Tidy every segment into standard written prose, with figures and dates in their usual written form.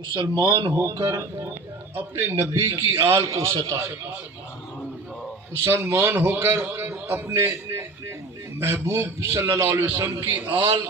مسلمان ہو کر اپنے نبی کی آل کو ستائے، مسلمان ہو کر اپنے محبوب صلی اللہ علیہ وسلم کی آل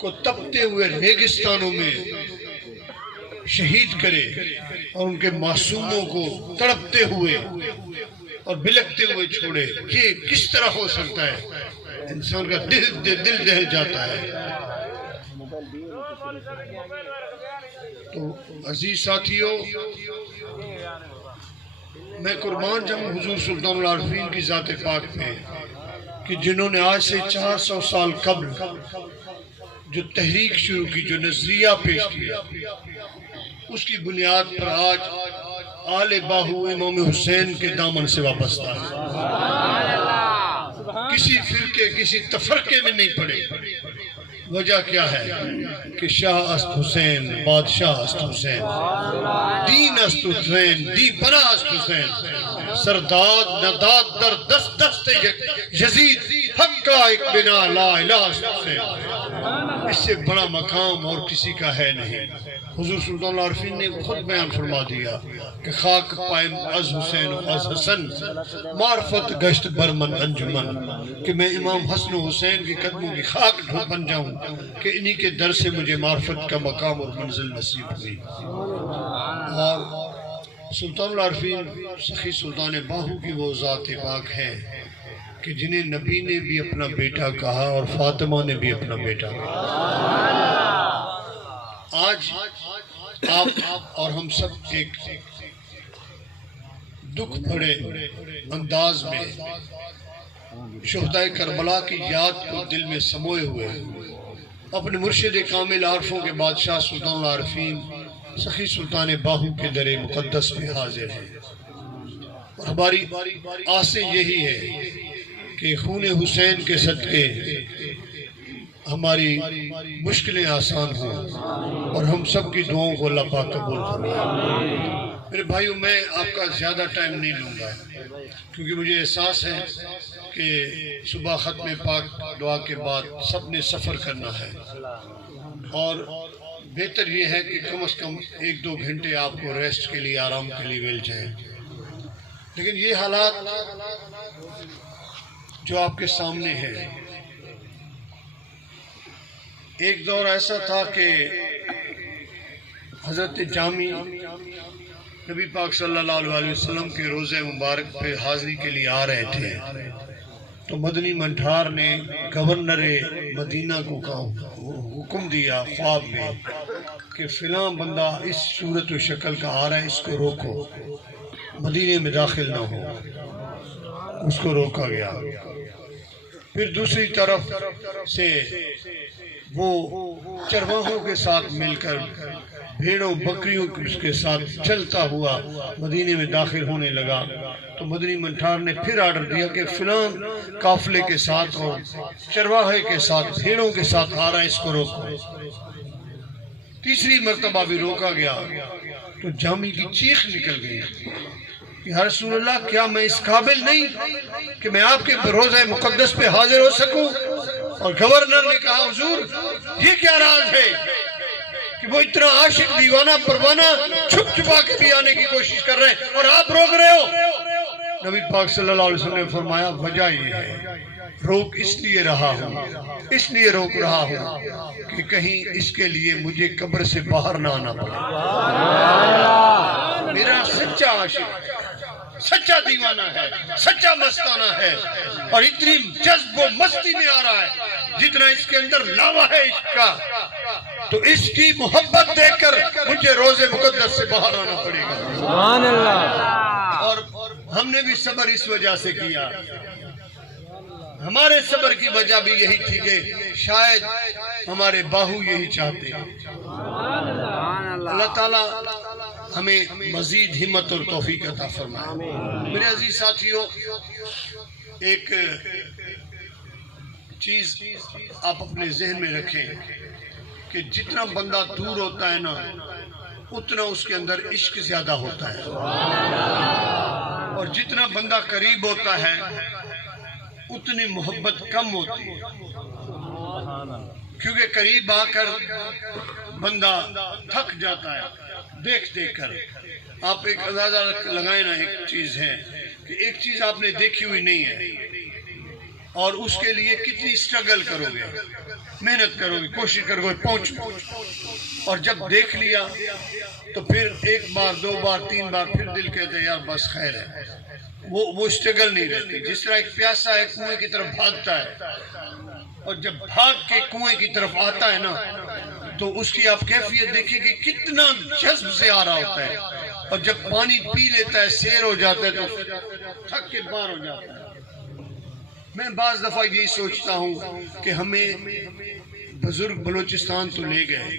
کو تپتے ہوئے ریگستانوں میں شہید کرے اور ان کے معصوموں کو تڑپتے ہوئے اور بلکتے ہوئے چھوڑے، یہ کس طرح ہو سکتا ہے؟ انسان کا دل دہل جاتا ہے۔ تو عزیز ساتھیوں، میں قربان جاؤں حضور سلطان العارفین کی ذات پاک میں کہ جنہوں نے آج سے 400 سال قبل جو تحریک شروع کی، جو نظریہ پیش کیا، اس کی بنیاد پر آج آل باہو امام حسین کے دامن سے وابستہ ہے، کسی فرقے کسی تفرقے میں نہیں پڑے۔ وجہ کیا ہے کہ شاہ است حسین، بادشاہ است حسین، دین است حسین، دین بنا است حسین، سرداد نداد در دست دست یزید، حق کا ایک بنا لا الہ است حسین۔ اس سے بڑا مقام اور کسی کا ہے نہیں۔ حضور سلطان العارفین نے خود بیان فرما دیا کہ خاک پائم از حسین و از حسن، معرفت گشت برمن انجمن، کہ میں امام حسن و حسین کے قدموں کی خاک بن جاؤں کہ انہی کے در سے مجھے معرفت کا مقام اور منزل نصیب ہوئی۔ اور سلطان العارفین سخی سلطان باہو کی وہ ذات پاک ہے کہ جنہیں نبی نے بھی اپنا بیٹا کہا اور فاطمہ نے بھی اپنا بیٹا کہا۔ آج آپ اور ہم سب ایک دکھ بھرے انداز میں شہدائے کربلا کی یاد کو دل میں سموئے ہوئے اپنے مرشد کامل عارفوں کے بادشاہ سلطان العارفین سخی سلطان باہو کے در مقدس میں حاضر ہیں، اور ہماری آسیں یہی ہے کہ خون حسین کے صدقے ہماری مشکلیں آسان ہوں اور ہم سب کی دعاؤں کو اللہ پاک قبول فرمائے۔ میرے بھائیوں، میں آپ کا زیادہ ٹائم نہیں لوں گا کیونکہ مجھے احساس ہے کہ صبح ختم پاک دعا کے بعد سب نے سفر کرنا ہے، اور بہتر یہ ہے کہ کم از کم 1-2 گھنٹے آپ کو ریسٹ کے لیے، آرام کے لیے مل جائیں۔ لیکن یہ حالات جو آپ کے سامنے ہیں، ایک دور ایسا تھا کہ حضرت جامی نبی پاک صلی اللہ علیہ وسلم کے روزہ مبارک پہ حاضری کے لیے آ رہے تھے، تو مدنی منٹھار نے گورنر مدینہ کو حکم دیا خواب میں کہ فلاں بندہ اس صورت و شکل کا آ رہا ہے، اس کو روکو، مدینے میں داخل نہ ہو۔ اس کو روکا گیا۔ پھر دوسری طرف سے وہ چرواہوں کے ساتھ مل کر بھیڑوں بکریوں کے ساتھ چلتا ہوا مدینے میں داخل ہونے لگا، تو مدنی منٹھار نے پھر آرڈر دیا کہ فلاں قافلے کے ساتھ اور چرواہے کے ساتھ بھیڑوں کے ساتھ آ رہا ہے، اس کو روکو۔ تیسری مرتبہ بھی روکا گیا تو جامی کی چیخ نکل گئی، یا رسول اللہ، کیا میں اس قابل نہیں کہ میں آپ کے روزہ مقدس پہ حاضر ہو سکوں؟ اور گورنر نے کہا، حضور یہ کیا راز ہے کہ وہ اتنا عاشق دیوانہ پروانہ چھپ چھپا کے بھی آنے کی کوشش کر رہے ہیں اور آپ روک رہے ہو؟ نبی پاک صلی اللہ علیہ وسلم نے فرمایا، وجہ یہ ہے، روک اس لیے رہا ہوں، اس لیے روک رہا ہوں کہ کہیں اس کے لیے مجھے قبر سے باہر نہ آنا پڑے۔ میرا سچا عاشق، سچا دیوانہ ہے، سچا مستانہ ہے، اور اتنی جذب و مستی میں آ رہا ہے جتنا اس کے اندر لاوا ہے عشق کا، تو اس کی محبت دیکھ کر مجھے روزے مقدس سے باہر آنا پڑے گا۔ سبحان اللہ۔ اور ہم نے بھی صبر اس وجہ سے کیا، ہمارے صبر کی وجہ بھی یہی تھی کہ شاید ہمارے باہو یہی چاہتے ہیں۔ اللہ تعالیٰ ہمیں مزید ہمت اور توفیق عطا فرمائے۔ میرے عزیز ساتھیوں، ایک چیز آپ اپنے ذہن میں رکھیں کہ جتنا بندہ دور ہوتا ہے نا، اتنا اس کے اندر عشق زیادہ ہوتا ہے، اور جتنا بندہ قریب ہوتا ہے اتنی محبت کم ہوتی ہے۔ کیونکہ قریب آ کر بندہ تھک جاتا ہے دیکھ دیکھ کر. آپ ایک اندازہ لگائیں نا، ایک چیز ہے کہ ایک چیز آپ نے دیکھی ہوئی نہیں ہے اور اس کے لیے کتنی سٹرگل کرو گے، محنت کرو گے، کوشش کرو گے پہنچو، اور جب دیکھ لیا تو پھر ایک بار دو بار تین بار پھر دل کہتے ہیں یار بس خیر ہے. وہ سٹرگل نہیں رہتی. جس طرح ایک پیاسا ہے کنویں کی طرف بھاگتا ہے اور جب بھاگ کے کنویں کی طرف آتا ہے نا تو اس کی آپ کیفیت دیکھیں کہ کتنا جذب سے آ رہا ہوتا ہے، اور جب پانی پی لیتا ہے سیر ہو جاتا ہے تو تھک کے باہر ہو جاتا ہے. میں بعض دفعہ یہی سوچتا ہوں کہ ہمیں بزرگ بلوچستان تو لے گئے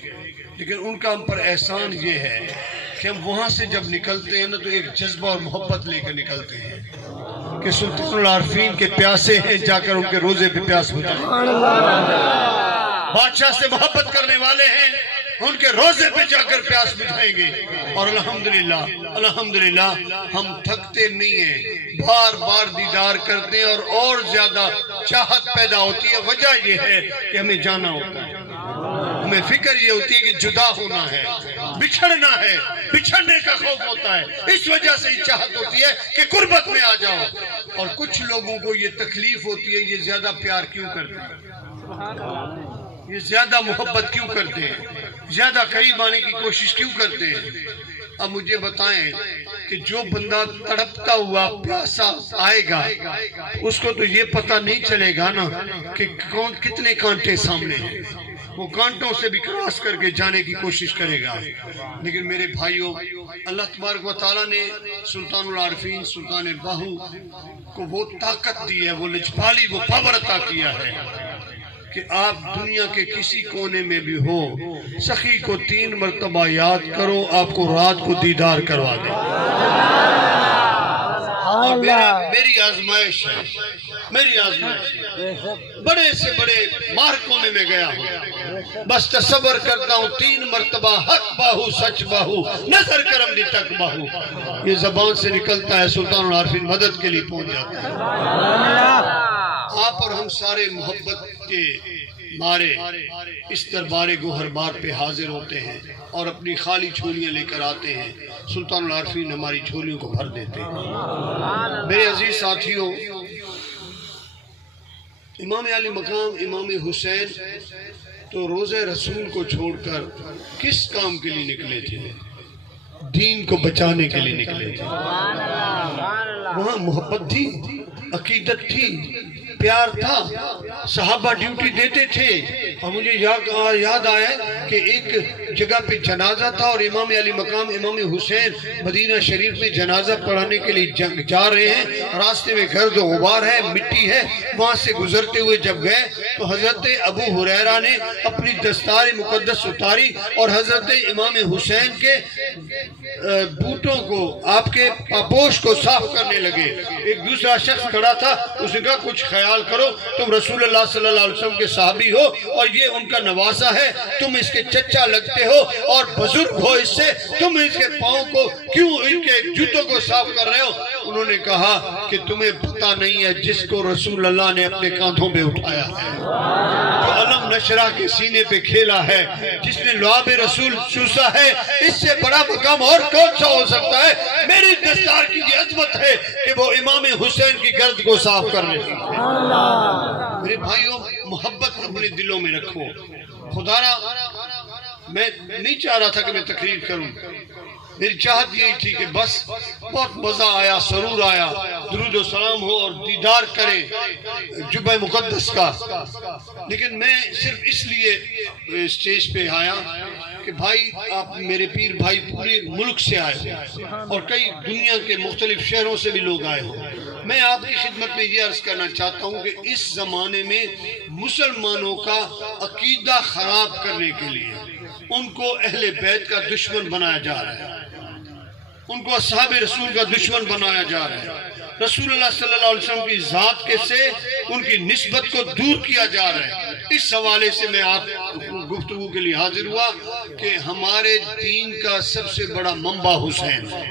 لیکن ان کا ہم پر احسان یہ ہے کہ ہم وہاں سے جب نکلتے ہیں نا تو ایک جذبہ اور محبت لے کر نکلتے ہیں کہ سلطان العارفین کے پیاسے ہیں، جا کر ان کے روزے پہ پیاس بجھائیں. بادشاہ سے محبت کرنے والے ہیں، ان کے روزے پہ جا کر پیاس بجھائیں گے. اور الحمدللہ ہم تھکتے نہیں ہیں، بار بار دیدار کرتے ہیں اور زیادہ چاہت پیدا ہوتی ہے. وجہ یہ ہے کہ ہمیں جانا ہوتا ہے، ہمیں فکر یہ ہوتی ہے کہ جدا ہونا ہے، بچھڑنا ہے، بچھڑنے کا خوف ہوتا ہے. اس وجہ سے یہ چاہت ہوتی ہے کہ قربت میں آ جاؤ. اور کچھ لوگوں کو یہ تکلیف ہوتی ہے، یہ زیادہ پیار کیوں کرتے ہیں، یہ زیادہ محبت کیوں کرتے ہیں، زیادہ قریب آنے کی کوشش کیوں کرتے ہیں. اب مجھے بتائیں کہ جو بندہ تڑپتا ہوا پیاسا آئے گا اس کو تو یہ پتہ نہیں چلے گا نا کہ کتنے کانٹے سامنے ہیں. وہ کانٹوں سے بھی کراس کر کے جانے کی کوشش کرے گا. لیکن میرے بھائیوں، اللہ تبارک و تعالیٰ نے سلطان العارفین سلطان باہو کو وہ طاقت دی ہے، وہ لجپالی، وہ پاور عطا کیا ہے کہ آپ دنیا کے کسی کونے میں بھی ہو، سخی کو 3 مرتبہ یاد کرو، آپ کو رات کو دیدار کروا دے. اور میری آزمائش ہے، میری آزمائش ہے. بڑے سے بڑے مارکوں میں گیا ہوں، بس تصور کرتا ہوں 3 مرتبہ حق باہو سچ باہو نظر کرم دی تک باہو. یہ زبان سے نکلتا ہے، سلطان العارفین مدد کے لیے پہنچ جاتا ہے. آپ اور ہم سارے محبت کے مارے اس دربار گوہر بار پہ حاضر ہوتے ہیں اور اپنی خالی جھولیاں لے کر آتے ہیں. سلطان العارفین ہماری جھولیوں کو بھر دیتے ہیں. میرے عزیز ساتھیوں، امام علی مقام امام حسین تو روزہ رسول کو چھوڑ کر کس کام کے لیے نکلے تھے؟ دین کو بچانے کے لیے نکلے تھے. وہاں محبت تھی، عقیدت تھی، پیار تھا، صحابہ ڈیوٹی دیتے تھے. اور مجھے یاد آیا کہ ایک جگہ پہ جنازہ تھا اور امام علی مقام امام حسین مدینہ شریف میں جنازہ پڑھانے کے لیے جا رہے ہیں. راستے میں گرد و غبار ہے، مٹی ہے. وہاں سے گزرتے ہوئے جب گئے تو حضرت ابو ہریرہ نے اپنی دستار مقدس اتاری اور حضرت امام حسین کے بوٹوں کو، آپ کے پاپوش کو صاف کرنے لگے. ایک دوسرا شخص کھڑا تھا، اس نے کہا کچھ خیال کرو، تم رسول اللہ صلی اللہ علیہ وسلم کے صحابی ہو اور یہ ان کا نواسہ ہے، تم اس کے چچا لگتے ہو اور بزرگ ہو اس سے، تم اس کے پاؤں کو کیوں، ان کے جوتوں کو صاف کر رہے ہو؟ انہوں نے کہا کہ تمہیں پتہ نہیں ہے جس کو رسول اللہ نے اپنے کاندھوں پہ اٹھایا ہے، جو علم نشرہ کے سینے پہ کھیلا ہے، جس نے لعاب رسول چوسا ہے، اس سے بڑا مقام اور کون سا ہو سکتا ہے؟ میری دستار کی یہ عظمت ہے کہ وہ امام حسین کی گرد کو صاف کر رہے ہیں. میرے بھائیوں، محبت اپنے دلوں میں رکھو. خدا را میں نہیں چاہ رہا تھا کہ میں تقریر کروں، میری چاہت یہی تھی کہ بس بہت مزہ آیا، سرور آیا، درود و سلام ہو اور دیدار کریں جبہ مقدس کا. لیکن میں صرف اس لیے اسٹیج پہ آیا کہ بھائی آپ میرے پیر بھائی پورے ملک سے آئے اور کئی دنیا کے مختلف شہروں سے بھی لوگ آئے ہوں. میں آپ کی خدمت میں یہ عرض کرنا چاہتا ہوں کہ اس زمانے میں مسلمانوں کا عقیدہ خراب کرنے کے لیے ان کو اہل بیت کا دشمن بنایا جا رہا ہے، ان کو اصحاب رسول کا دشمن بنایا جا رہا ہے. رسول اللہ صلی اللہ علیہ وسلم کی ذات کے سے ان کی نسبت کو دور کیا جا رہا ہے. اس حوالے سے میں آپ گفتگو کے لیے حاضر ہوا کہ ہمارے دین کا سب سے بڑا منبع حسین ہے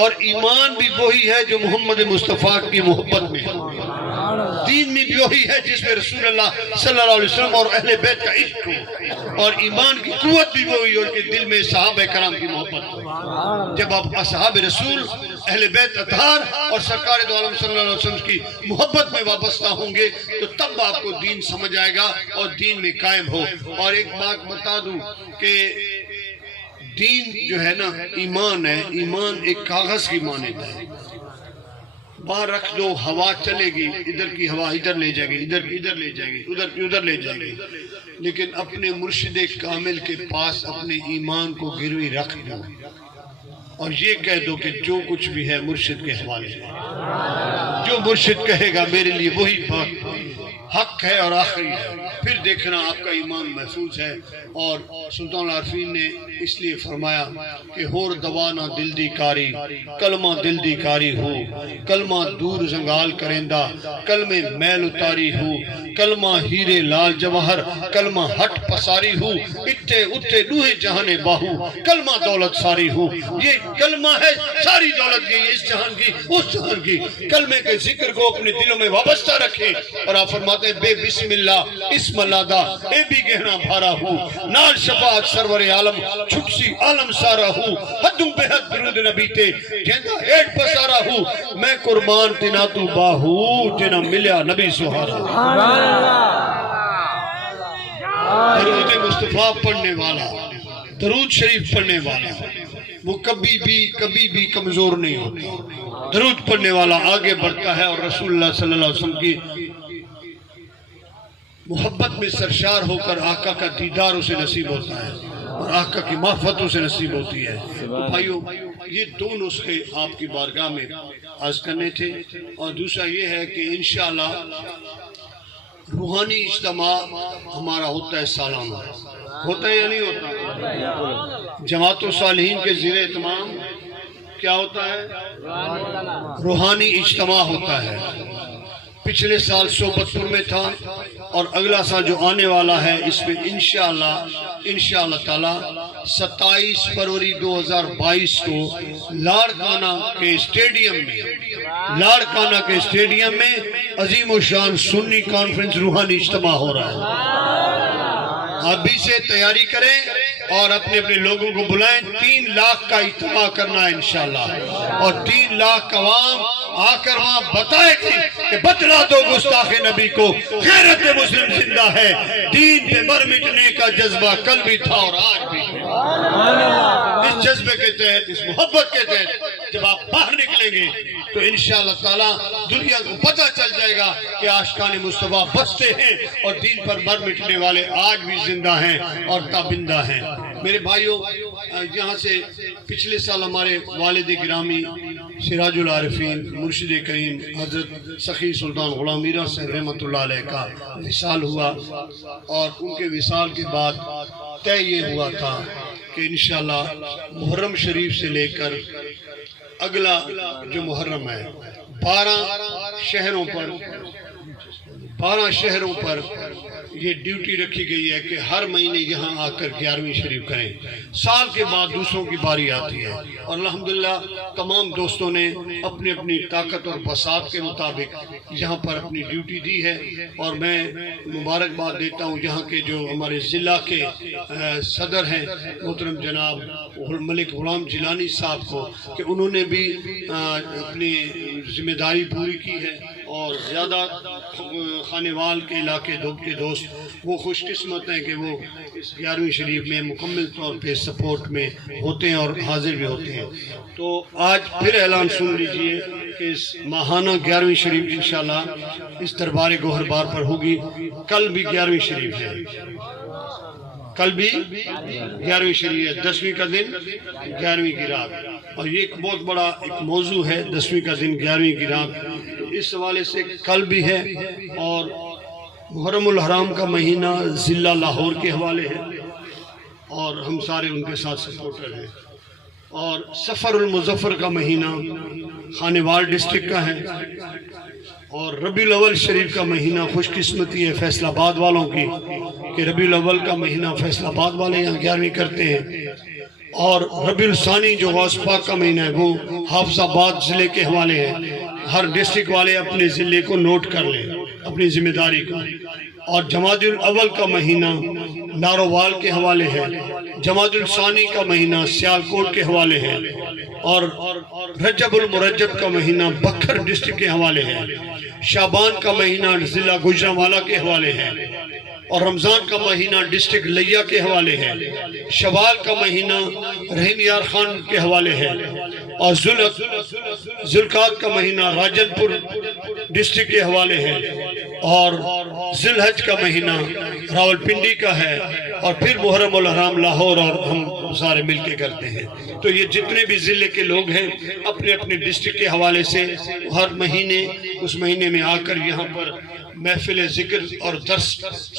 اور ایمان بھی وہی ہے جو محمد مصطفیٰ کی محبت میں ہے. دین میں بھی وہی ہے جس میں رسول اللہ صلی اللہ علیہ وسلم اور اہل بیت کا عشق ہو، اور ایمان کی قوت بھی وہی اور کہ دل میں صحابہ کرام کی محبت ہو۔ جب آپ اصحاب رسول، اہل بیت اطہار اور سرکار دو عالم صلی اللہ علیہ وسلم کی محبت میں وابستہ ہوں گے تو تب آپ کو دین سمجھ آئے گا اور دین میں قائم ہو۔ اور ایک بات بتا دوں کہ دین جو ہے نا ایمان ہے، ایمان ایک کاغذ کی مانند ہے، باہر رکھ دو ہوا چلے گی، ادھر کی ہوا ادھر لے جائے گی، ادھر کی ادھر لے جائے گی، ادھر کی ادھر لے جائے گی، لیکن اپنے مرشد کامل کے پاس اپنے ایمان کو گروی رکھ دو اور یہ کہہ دو کہ جو کچھ بھی ہے مرشد کے حوالے ہے، جو مرشد کہے گا میرے لیے وہی بات حق ہے اور آخری ہے، پھر دیکھنا آپ کا ایمان محفوظ ہے۔ اور سلطان العارفین نے اس لیے فرمایا کہ ہور دوانا دل دی کاری، کلمہ دل دی کاری ہو، کلمہ دور زنگال کرندہ، کلمہ میل اتاری ہو، کلمہ ہیرے لال جواہر، کلمہ ہٹ پساری ہو، اتے اتے لوہے جہانے باہو، کلمہ دولت ساری ہو۔ یہ کلمہ ہے ساری دولت کی، اس جہان کی اس جہان کی۔ کلمے کے ذکر کو اپنے دلوں میں وابستہ رکھیں، اور آپ فرماتے ہیں بے بسم اللہ اسم اللہ دا اے بھی گہنا بھارا ہو، نال شفاعت سرور عالم چھکسی عالم سارا ہو، حدوں بے حد درود نبی تے جہندہ ایڈ پسارا ہو، میں قربان تینا تو باہو تینا ملیا نبی سہارا۔ درود مصطفیٰ پڑھنے والا، درود شریف پڑھنے والا وہ کبھی بھی کمزور نہیں ہوتا۔ درود پڑھنے والا آگے بڑھتا ہے اور رسول اللہ صلی اللہ علیہ وسلم کی محبت میں سرشار ہو کر آقا کا دیدار اسے نصیب ہوتا ہے اور آقا کی معرفت اسے نصیب ہوتی ہے۔ بھائیو، یہ دو نسخے آپ کی بارگاہ میں عرض کرنے تھے، اور دوسرا یہ ہے کہ انشاءاللہ روحانی اجتماع ہمارا ہوتا ہے سالانہ، ہوتا ہے یا نہیں ہوتا؟ جماعت و صالحین کے زیر اہتمام کیا ہوتا ہے؟ روحانی اجتماع ہوتا ہے۔ پچھلے سال صحبت پور میں تھا اور اگلا سال جو آنے والا ہے اس میں انشاءاللہ تعالی 27 فروری 2022 کو لاڑکانہ کے اسٹیڈیم میں عظیم و شان سنی کانفرنس روحانی اجتماع ہو رہا ہے۔ ابھی سے تیاری کریں اور اپنے اپنے لوگوں کو بلائیں۔ 3 لاکھ کا اجتماع کرنا ہے انشاءاللہ، اور 3 لاکھ عوام آ کر وہاں بتائے کہ بتلا دو گستاخ نبی کو غیرت مسلم زندہ ہے، دین پہ مر مٹنے کا جذبہ کل بھی تھا اور آج بھی۔ اس جذبے کے تحت، اس محبت کے تحت جب آپ باہر نکلیں گے تو انشاءاللہ تعالی دنیا کو پتہ چل جائے گا کہ عاشقان مصطفیٰ بستے ہیں اور دین پر مر مٹنے والے آج بھی زندہ ہیں اور تابندہ ہیں۔ میرے بھائیوں، یہاں سے پچھلے سال ہمارے والد گرامی سراج العارفین مرشد کریم حضرت سخی سلطان غلام میرا صاحب رحمۃ اللہ علیہ کا وصال ہوا، اور ان کے وصال کے بعد طے یہ ہوا تھا کہ انشاءاللہ محرم شریف سے لے کر اگلا جو محرم ہے 12 شہروں پر یہ ڈیوٹی رکھی گئی ہے کہ ہر مہینے یہاں آ کر 11ویں شریف کریں۔ سال کے بعد دوسروں کی باری آتی ہے، اور الحمدللہ تمام دوستوں نے اپنی اپنی طاقت اور بساط کے مطابق یہاں پر اپنی ڈیوٹی دی ہے، اور میں مبارکباد دیتا ہوں یہاں کے جو ہمارے ضلع کے صدر ہیں محترم جناب ملک غلام جیلانی صاحب کو، کہ انہوں نے بھی اپنی ذمہ داری پوری کی ہے، اور زیادہ خانیوال کے علاقے کے دوست وہ خوش قسمت ہیں کہ وہ اس 11ویں شریف میں مکمل طور پہ سپورٹ میں ہوتے ہیں اور حاضر بھی ہوتے ہیں۔ تو آج پھر اعلان سن لیجئے کہ اس ماہانہ 11ویں شریف انشاءاللہ اس دربار گوہر بار پر ہوگی۔ کل بھی 11ویں شریف ہے، کل بھی 11ویں شریف ہے، 10ویں کا دن 11ویں کی رات، اور یہ ایک بہت بڑا ایک موضوع ہے 10ویں کا دن 11ویں کی رات۔ اس حوالے سے کل بھی ہے، اور محرم الحرام کا مہینہ ضلع لاہور کے حوالے ہے اور ہم سارے ان کے ساتھ سپورٹر ہیں، اور سفر المظفر کا مہینہ خانیوال ڈسٹرکٹ کا ہے، اور ربیع الاول شریف کا مہینہ خوش قسمتی ہے فیصل آباد والوں کی کہ ربیع الاول کا مہینہ فیصل آباد والے یہاں 11ویں کرتے ہیں، اور ربیع الثانی جو غوث پاک کا مہینہ ہے وہ حافظ آباد ضلع کے حوالے ہے۔ ہر ڈسٹرکٹ والے اپنے ضلع کو نوٹ کر لیں، اپنی ذمہ داری کو، اور جمادی الاول کا مہینہ نارووال کے حوالے ہے، جمادی الثانی کا مہینہ سیالکوٹ کے حوالے ہے، اور رجب المرجب کا مہینہ بکھر ڈسٹرکٹ کے حوالے ہے، شعبان کا مہینہ ضلع گوجرانوالہ کے حوالے ہے، اور رمضان کا مہینہ ڈسٹرکٹ لیا کے حوالے ہے، شوال کا مہینہ رحیم یار خان کے حوالے ہے، اور ذوالقعدہ کا مہینہ راجن پور ڈسٹرکٹ کے حوالے ہے، اور ذی الحج کا مہینہ راولپنڈی کا ہے، اور پھر محرم الحرام لاہور، اور ہم سارے مل کے کرتے ہیں۔ تو یہ جتنے بھی ضلع کے لوگ ہیں اپنے اپنے ڈسٹرکٹ کے حوالے سے ہر مہینے اس مہینے میں آ کر یہاں پر محفل ذکر اور درس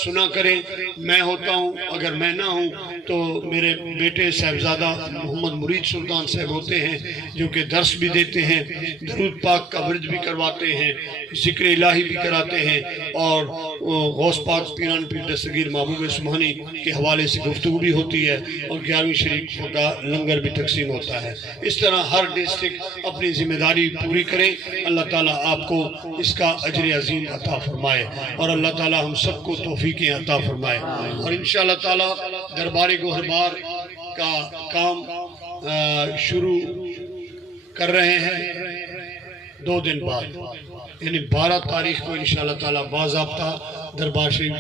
سنا کریں۔ میں ہوتا ہوں، اگر میں نہ ہوں تو میرے بیٹے صاحبزادہ محمد مرید سلطان صاحب ہوتے ہیں جو کہ درس بھی دیتے ہیں، درود پاک کا ورد بھی کرواتے ہیں، ذکر الہی بھی کراتے ہیں، اور غوث پاک پیران پیر دستگیر محبوب سبحانی کے حوالے سے گفتگو بھی ہوتی ہے، اور 11ویں شریف کا لنگر بھی تقسیم ہوتا ہے۔ اس طرح ہر ڈسٹرکٹ اپنی ذمہ داری پوری کریں۔ اللہ تعالیٰ آپ کو اس کا اجر عظیم عطا فرمائے، اور اللہ تعالیٰ ہم سب کو توفیقیں عطا فرمائے، اور انشاءاللہ تعالیٰ دربار گوہربار کا کام شروع کر رہے ہیں 2 دن بعد، یعنی 12 تاریخ کو انشاءاللہ تعالیٰ باضابطہ دربار شریف کی